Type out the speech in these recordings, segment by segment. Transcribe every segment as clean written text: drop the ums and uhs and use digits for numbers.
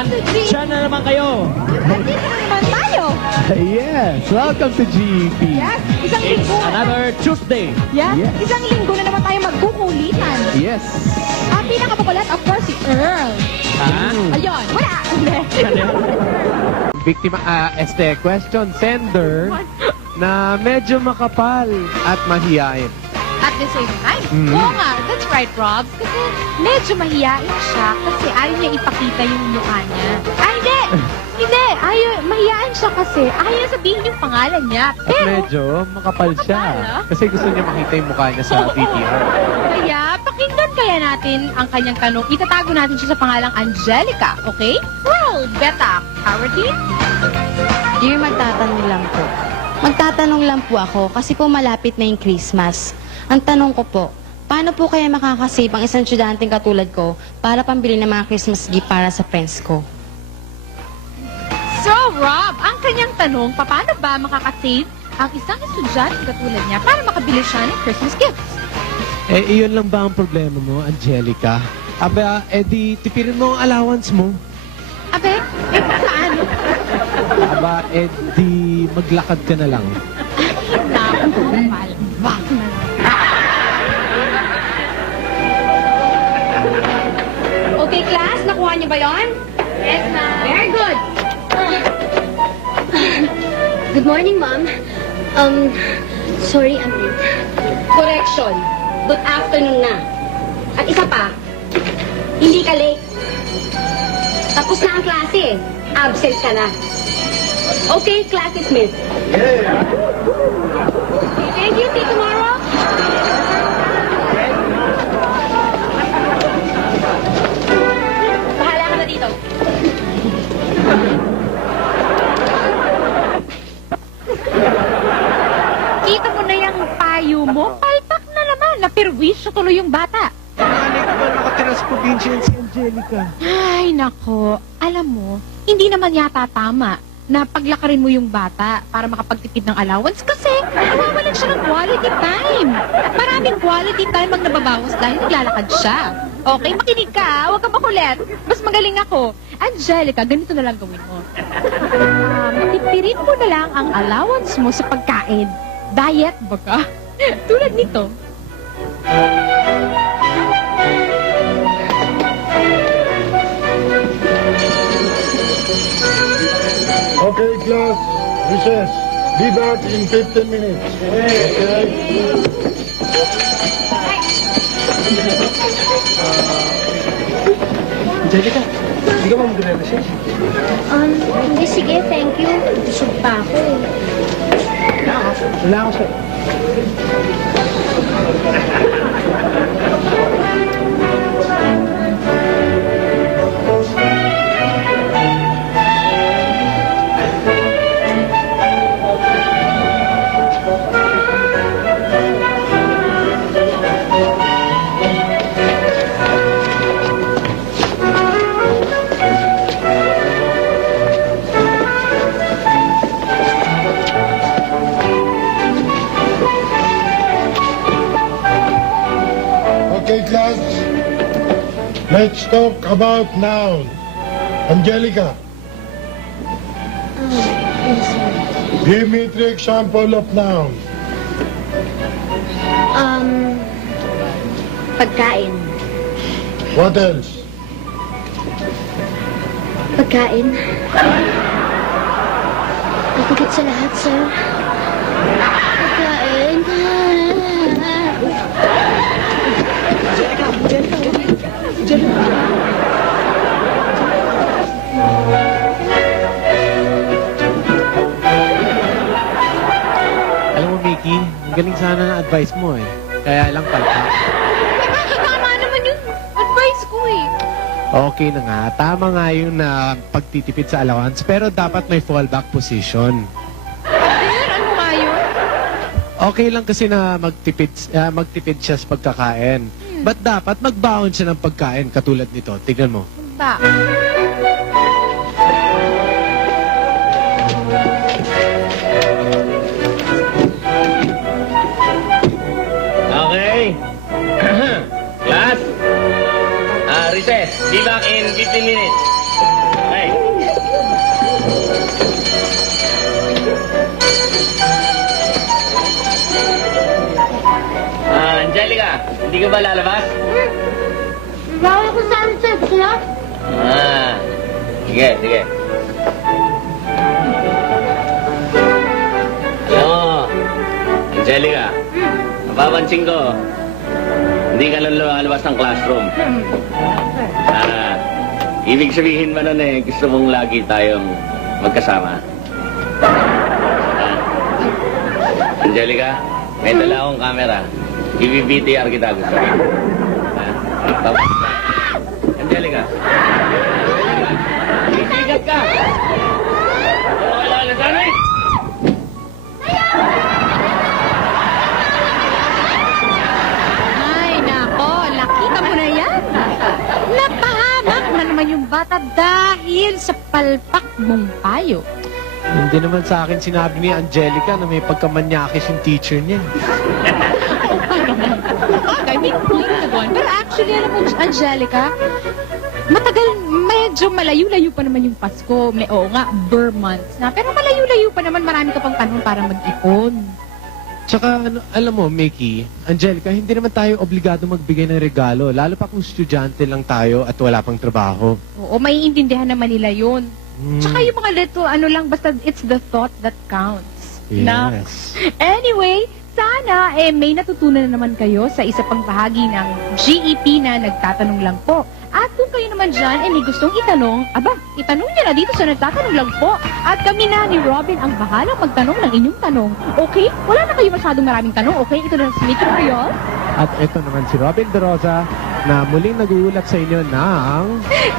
Nandiyan na naman kayo. Nandito na naman tayo. Yes, welcome to GEP. Yes, isang It's linggo. another Tuesday. Yes, Yes. isang linggo na naman tayo magkukulitan. Yes. Ang pinakapakulat, of course, si Earl. Ha? Ayun, wala. Hindi. Biktima, question sender na medyo makapal at mahiyain. At the same time, Mm. oo nga, that's right, Rob. Kasi medyo mahiyain siya kasi ayaw niya ipakita yung mukha niya. Ay, hindi! Hindi! Mahiyain siya kasi ayaw sabihin yung pangalan niya. At Pero, medyo makapal siya. Makapal, ah? Kasi gusto niya makita yung mukha niya sa VTR. kaya pakinggan kaya natin ang kanyang tanong. Itatago natin siya sa pangalang Angelica, okay? Roll, Beta, Howardin. Dear, magtatanong lang po. Magtatanong lang po ako kasi po malapit na yung Christmas. Ang tanong ko po, paano po kaya makakasave ang isang estudyanteng katulad ko para pambili ng mga Christmas gift para sa friends ko? So, Rob, ang kanyang tanong, paano ba makakasave ang isang estudyante katulad niya para makabili siya ng Christmas gifts? Eh, iyon lang ba ang problema mo, Angelica? Aba, di tipirin mo ang allowance mo. Abe, saan? Aba, di maglakad ka na lang. Naku, malbak na. Okay, class, nakuha niyo ba yon? Yes, ma'am. Very good. Good morning, Mom. Sorry, I'm late. Correction. Good afternoon na. At isa pa, hindi ka late. Tapos na ang klase. Absent ka na. Okay, class dismissed. Thank you. See you tomorrow. Bahala ka na dito. Kita mo na yung payo mo. Palpak na naman. Napirwisyo tuloy yung bata. Nanay ko ba nakatira sa probinsya si Angelica? Ay, nako. Alam mo, hindi naman yata tama na paglakarin mo yung bata para makapagtipid ng allowance kasi nawawalan siya ng quality time. Maraming quality time ang nababawas dahil naglalakad siya. Okay, makinig ka, huwag ka makulit. Mas magaling ako. Angelica, ganito na lang gawin mo. Tipirin mo na lang ang allowance mo sa pagkain. Diet, baka. Tulad nito. Okay, class. Recess. Be back in 15 minutes. Okay. Angelica, hindi ka ba magre-recess? Hindi, sige, thank you. Busog pa ako eh. Wala ako sa... Okay, class. Let's talk about noun. Angelica, Yes, sir. give me 3 example of noun. Pagkain. What else? Pagkain. Pagkakit sa lahat, sir. Pagkain. Alam mo, Mickey, ang galing sana ng advice mo eh. Kaya lang palpa. Tama naman yung advice ko eh. Okay na nga, tama nga yung na pagtitipid sa allowance, pero dapat may fallback position. Sir, ano nga yun? Okay lang kasi na magtipid siya sa pagkakain. But dapat magbaon siya ng pagkain katulad nito. Tignan mo. Ba? Okay. Class. Recess. Be back in 15 minutes. Okay. hindi ka ba lalabas? Bawal ko sa research, no? Sige, sige. Alam mo, Angelica, napapansin ko, hindi ka lang lumalabas ng classroom. Ibig sabihin ba nun gusto mong lagi tayong magkasama? Angelica, may dala akong camera. I-VTR kita gusto mo. Angelica. Titigat ka. Wala na sana eh. Ay, nako, nakita mo na yan. Napahamak na naman yung bata dahil sa palpak mong payo. Hindi naman sa akin sinabi ni Angelica na may pagkamanyakis yung teacher niya. Okay, may point ka doon. Pero actually, alam mo, Angelica, matagal, medyo malayo-layo pa naman yung Pasko. Oo nga, Burr months na. Pero malayo-layo pa naman, marami ka pang panahon para mag-ipon. Tsaka, alam mo, Mickey, Angelica, hindi naman tayo obligado magbigay ng regalo. Lalo pa kung estudyante lang tayo at wala pang trabaho. Oo, maiintindihan naman nila yun. Hmm. Tsaka yung mga little, basta it's the thought that counts. Na, Yes. anyway, sana may natutunan na naman kayo sa isa pang bahagi ng GEP na nagtatanong lang po. At kung kayo naman dyan may gustong itanong, itanong niyo na dito sa nagtatanong lang po. At kami na ni Robin ang bahalang magtanong ng inyong tanong. Okay? Wala na kayo masyadong maraming tanong, okay? Ito na si Mickey Royal. At ito naman si Robin De Rosa na muling nag-uulat sa inyo ng...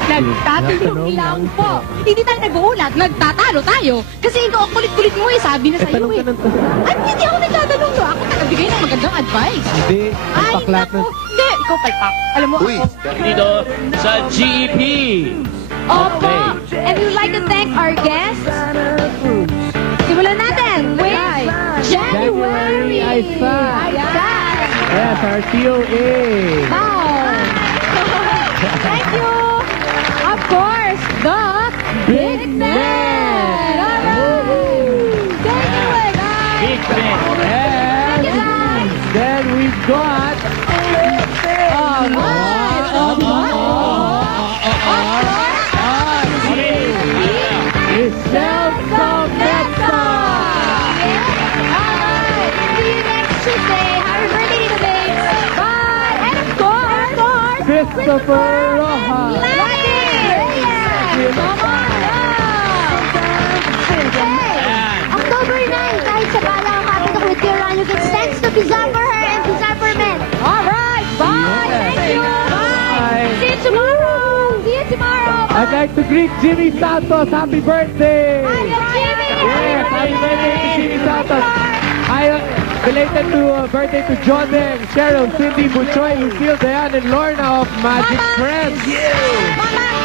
Nagtatanong lang po. Hindi tayo nag-uulat, nagtatalo tayo. Kasi ikaw ang kulit-kulit mo sabi na sa'yo tanong ka ng tanong. At hindi ako nagtatanong to. Ako nagbigay ng magandang advice. Hindi, ang Ay, paklat naku. Hindi, ikaw palpak. Alam mo, ako. Dito sa GEP. Opo. And we would like to thank our guests. Simulan natin with January Aizan. Aizan. Yes, our COA. Wow. Thank you. Of course, the Big Man. Alright. Thank you, guys. Big Ben. Thank you, guys. Then we've got... Michelle Salmeta. Alright. See you next Tuesday. Happy birthday today. Bye. And of course, Christopher Rojas. October 9, kahit sa bala ang kapitok with your run, you can sense the bizarre for her and bizarre for men. Alright. Bye. Thank you. Bye. See you tomorrow. See you tomorrow. I'd like to greet Jimmy Santos. Happy birthday! Yes, happy birthday to Jimmy Santos. Related to birthday to John Deng, Cheryl, Cindy, Buchoy, Lucille, Diane, and Lorna of Magic Friends. Mama,